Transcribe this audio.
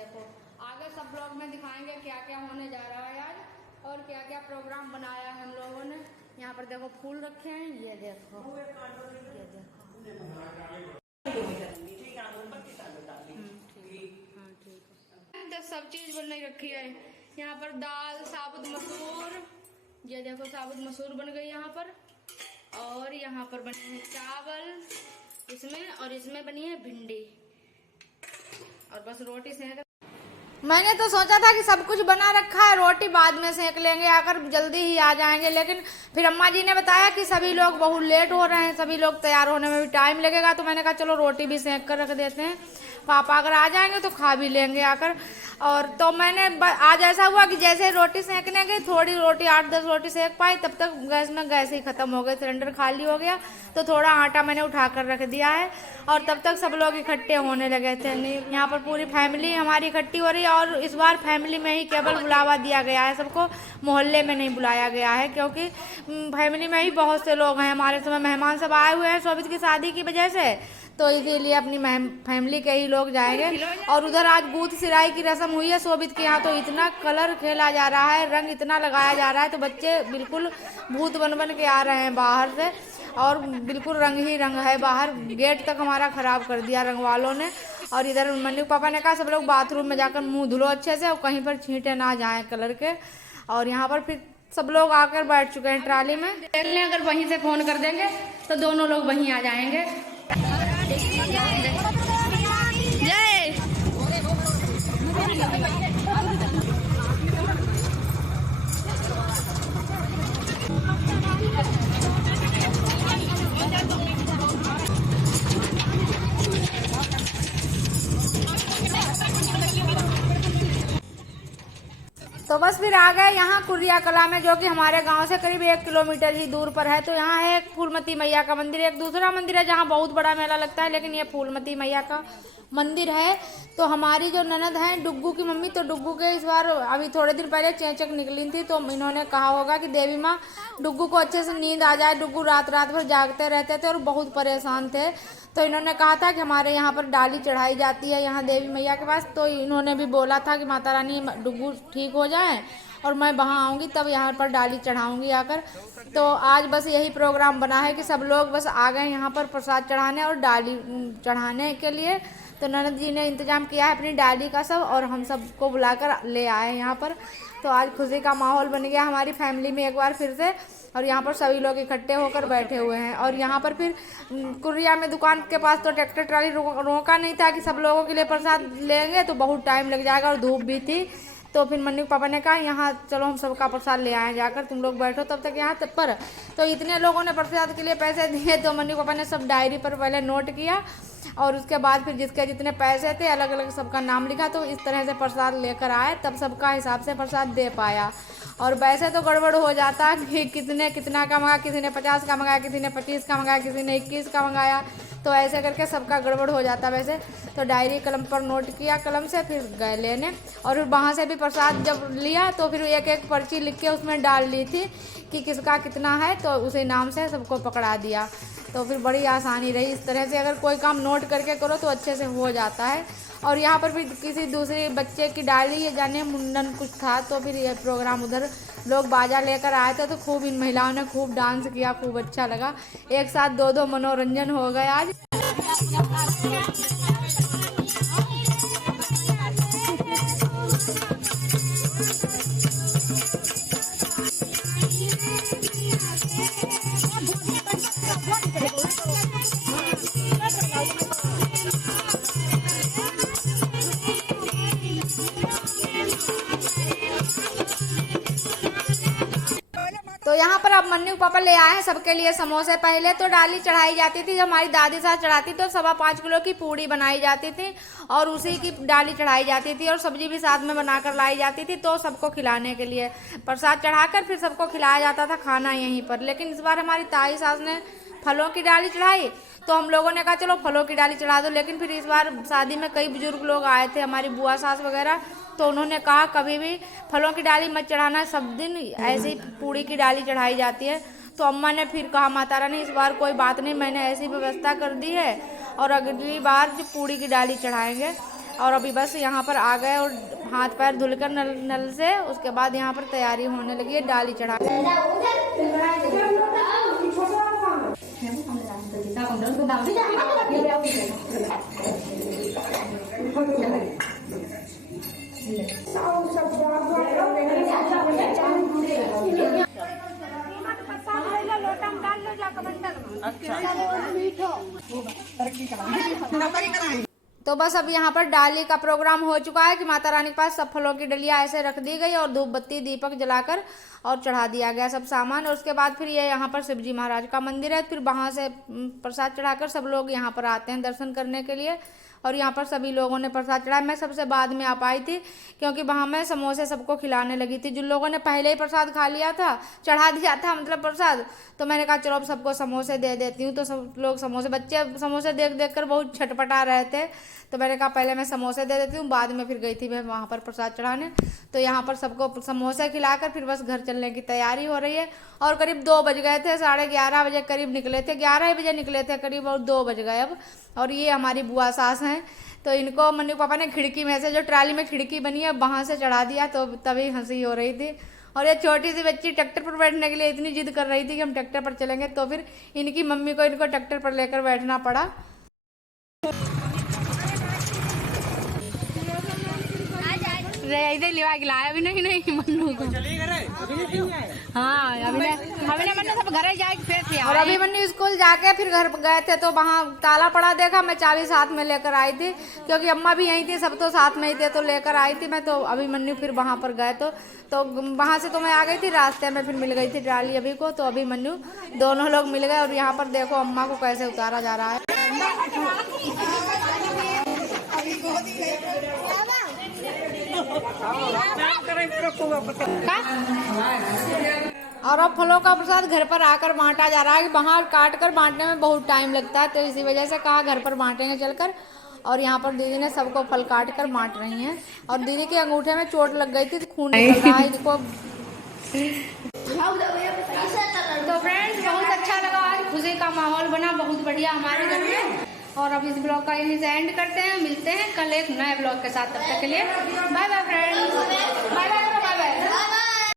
देखो आगे सब ब्लॉग में दिखाएंगे क्या क्या होने जा रहा है आज और क्या क्या प्रोग्राम बनाया है हम लोगों ने। यहाँ पर देखो फूल रखे हैं, ये देखो तो सब चीज बन नहीं रखी है। यहाँ पर दाल, साबुत मसूर, ये देखो साबुत मसूर बन गई यहाँ पर। और यहाँ पर बने हैं चावल इसमें, और इसमें बनी है भिंडी, और बस रोटी सेक। मैंने तो सोचा था कि सब कुछ बना रखा है, रोटी बाद में सेक लेंगे, आकर जल्दी ही आ जाएंगे, लेकिन फिर अम्मा जी ने बताया कि सभी लोग बहुत लेट हो रहे हैं, सभी लोग तैयार होने में भी टाइम लगेगा, तो मैंने कहा चलो रोटी भी सेक कर रख देते हैं, पापा अगर आ जाएंगे तो खा भी लेंगे आकर। और तो मैंने आज ऐसा हुआ कि जैसे रोटी सेकने गई, थोड़ी रोटी 8-10 रोटी सेक पाई, तब तक गैस में गैस ही खत्म हो गई, सिलेंडर खाली हो गया, तो थोड़ा आटा मैंने उठा कर रख दिया है। और तब तक सब लोग इकट्ठे होने लगे थे। यहाँ पर पूरी फैमिली हमारी इकट्ठी हो रही है, और इस बार फैमिली में ही केवल बुलावा दिया गया है सबको, मोहल्ले में नहीं बुलाया गया है, क्योंकि फैमिली में ही बहुत से लोग हैं हमारे। समय मेहमान सब आए हुए हैं शोभित की शादी की वजह से, तो इसीलिए अपनी फैमिली के ही लोग जाएंगे। और उधर आज बूथ सिराई की रस्म हुई है शोभित के यहाँ, तो इतना कलर खेला जा रहा है, रंग इतना लगाया जा रहा है, तो बच्चे बिल्कुल भूत बन बन के आ रहे हैं बाहर से, और बिल्कुल रंग ही रंग है बाहर। गेट तक हमारा खराब कर दिया रंग वालों ने। और इधर मन्नू पापा ने कहा सब लोग बाथरूम में जाकर मुंह धुलो अच्छे से, और कहीं पर छींटे ना जाएं कलर के। और यहाँ पर फिर सब लोग आकर बैठ चुके हैं ट्राली में, देख लें अगर वहीं से फोन कर देंगे तो दोनों लोग वहीं आ जाएंगे। जय तो बस फिर आ गए यहाँ कुरिया कला में, जो कि हमारे गांव से करीब 1 किलोमीटर ही दूर पर है। तो यहाँ है एक फूलमती मैया का मंदिर, एक दूसरा मंदिर है जहाँ बहुत बड़ा मेला लगता है, लेकिन ये फूलमती मैया का मंदिर है। तो हमारी जो ननद है डुग्गू की मम्मी, तो डुग्गू के इस बार अभी थोड़े दिन पहले चेचक निकली थी, तो इन्होंने कहा होगा कि देवी माँ डुग्गू को अच्छे से नींद आ जाए। डुग्गू रात रात भर जागते रहते थे और बहुत परेशान थे, तो इन्होंने कहा था कि हमारे यहाँ पर डाली चढ़ाई जाती है यहाँ देवी मैया के पास। तो इन्होंने भी बोला था कि माता रानी डुग्गू ठीक हो जाए और मैं वहाँ आऊँगी तब यहाँ पर डाली चढ़ाऊँगी आकर। तो आज बस यही प्रोग्राम बना है कि सब लोग बस आ गए यहाँ पर प्रसाद चढ़ाने और डाली चढ़ाने के लिए। तो ननद जी ने इंतजाम किया है अपनी डाली का सब, और हम सबको बुलाकर ले आए यहाँ पर। तो आज खुशी का माहौल बन गया हमारी फैमिली में एक बार फिर से, और यहाँ पर सभी लोग इकट्ठे होकर बैठे हुए हैं। और यहाँ पर फिर कुरिया में दुकान के पास तो ट्रैक्टर ट्राली रोका नहीं था कि सब लोगों के लिए प्रसाद लेंगे तो बहुत टाइम लग जाएगा, और धूप भी थी। तो फिर मन्नू पापा ने कहा यहाँ चलो हम सबका प्रसाद ले आए जाकर, तुम लोग बैठो तब तक यहाँ पर। तो इतने लोगों ने प्रसाद के लिए पैसे दिए, तो मन्नू पापा ने सब डायरी पर पहले नोट किया, और उसके बाद फिर जिसके जितने पैसे थे अलग अलग सबका नाम लिखा, तो इस तरह से प्रसाद लेकर आए, तब सबका हिसाब से प्रसाद दे पाया। और वैसे तो गड़बड़ हो जाता कि कितने कितना का मंगाया, किसी ने 50 का मंगाया, किसी ने 25 का मंगाया, किसी ने 21 का मंगाया, तो ऐसे करके सबका गड़बड़ हो जाता वैसे। तो डायरी कलम पर नोट किया कलम से, फिर गए लेने, और फिर वहाँ से भी प्रसाद जब लिया तो फिर एक एक पर्ची लिख के उसमें डाल ली थी कि किसका कितना है, तो उसी नाम से सबको पकड़ा दिया। तो फिर बड़ी आसानी रही। इस तरह से अगर कोई काम नोट करके करो तो अच्छे से हो जाता है। और यहाँ पर भी किसी दूसरी बच्चे की डाली ये जाने मुंडन कुछ था, तो फिर ये प्रोग्राम उधर लोग बाजा लेकर आए थे, तो खूब इन महिलाओं ने खूब डांस किया, खूब अच्छा लगा। एक साथ 2-2 मनोरंजन हो गए आज। तो यहाँ पर अब मन्नू पापा ले आए हैं सबके लिए समोसे। पहले तो डाली चढ़ाई जाती थी, जब हमारी दादी साथ चढ़ाती तो 5.25 किलो की पूड़ी बनाई जाती थी और उसी की डाली चढ़ाई जाती थी, और सब्जी भी साथ में बनाकर लाई जाती थी, तो सबको खिलाने के लिए प्रसाद चढ़ाकर फिर सबको खिलाया जाता था खाना यहीं पर। लेकिन इस बार हमारी ताई सास ने फलों की डाली चढ़ाई, तो हम लोगों ने कहा चलो फलों की डाली चढ़ा दो। लेकिन फिर इस बार शादी में कई बुजुर्ग लोग आए थे, हमारी बुआ सास वगैरह, तो उन्होंने कहा कभी भी फलों की डाली मत चढ़ाना, सब दिन ऐसी पूड़ी की डाली चढ़ाई जाती है। तो अम्मा ने फिर कहा माता रानी इस बार कोई बात नहीं, मैंने ऐसी व्यवस्था कर दी है और अगली बार जो पूड़ी की डाली चढ़ाएंगे। और अभी बस यहाँ पर आ गए और हाथ पैर धुलकर नल से, उसके बाद यहाँ पर तैयारी होने लगी है डाली चढ़ा। तो बस अब यहाँ पर डाली का प्रोग्राम हो चुका है कि माता रानी के पास सब फलों की डलियां ऐसे रख दी गई और धूप बत्ती दीपक जलाकर और चढ़ा दिया गया सब सामान। और उसके बाद फिर ये यहाँ पर शिवजी महाराज का मंदिर है, फिर वहाँ से प्रसाद चढ़ाकर सब लोग यहाँ पर आते हैं दर्शन करने के लिए। और यहाँ पर सभी लोगों ने प्रसाद चढ़ाया। मैं सबसे बाद में आ पाई थी क्योंकि वहाँ मैं समोसे सबको खिलाने लगी थी। जिन लोगों ने पहले ही प्रसाद खा लिया था, चढ़ा दिया था मतलब प्रसाद, तो मैंने कहा चलो अब सबको समोसे दे देती हूँ। तो सब लोग समोसे, बच्चे समोसे देख देख कर बहुत छटपटा रहे थे, तो मैंने कहा पहले मैं समोसे दे देती हूँ, बाद में फिर गई थी मैं वहाँ पर प्रसाद चढ़ाने। तो यहाँ पर सबको समोसे खिलाकर फिर बस घर चलने की तैयारी हो रही है। और करीब 2 बज गए थे, 11:30 बजे करीब निकले थे, 11 बजे निकले थे करीब, और 2 बज गए अब। और ये हमारी बुआ सास हैं, तो इनको मन्नू पापा ने खिड़की में से, जो ट्राली में खिड़की बनी है वहाँ से चढ़ा दिया, तो तभी हंसी हो रही थी। और ये छोटी सी बच्ची ट्रैक्टर पर बैठने के लिए इतनी जिद कर रही थी कि हम ट्रैक्टर पर चलेंगे, तो फिर इनकी मम्मी को इनको ट्रैक्टर पर लेकर बैठना पड़ा। इधर लिवा गिलाया अभी नहीं मन्नू को। हाँ अभी मन्नू सब घर जाए फिर। और अभी मन्नू स्कूल जाके फिर घर गए थे, तो वहाँ ताला पड़ा देखा, मैं चाबी साथ में लेकर आई थी क्योंकि अम्मा भी यहीं थी, सब तो साथ में ही थे, तो लेकर आई थी मैं। तो अभी मन्नू फिर वहाँ पर गए, तो वहाँ से तो मैं आ गई थी, रास्ते में फिर मिल गई थी ट्राली अभी को, तो अभी मन्नू दोनों लोग मिल गए। और यहाँ पर देखो अम्मा को कैसे उतारा जा रहा है। और अब फलों का प्रसाद घर पर आकर बांटा जा रहा है। बाहर काट कर बांटने में बहुत टाइम लगता है, तो इसी वजह से कहा घर पर बांटेंगे चलकर। और यहाँ पर दीदी ने सबको फल काट कर बांट रही हैं। और दीदी के अंगूठे में चोट लग गई थी, तो खून निकल रहा है इनको। तो फ्रेंड्स बहुत अच्छा लगा, आज खुशी का माहौल बना बहुत बढ़िया हमारे घर में। और अब इस ब्लॉग का यहीं से एंड करते हैं, मिलते हैं कल एक नए ब्लॉग के साथ, तब तक के लिए बाय बाय फ्रेंड्स।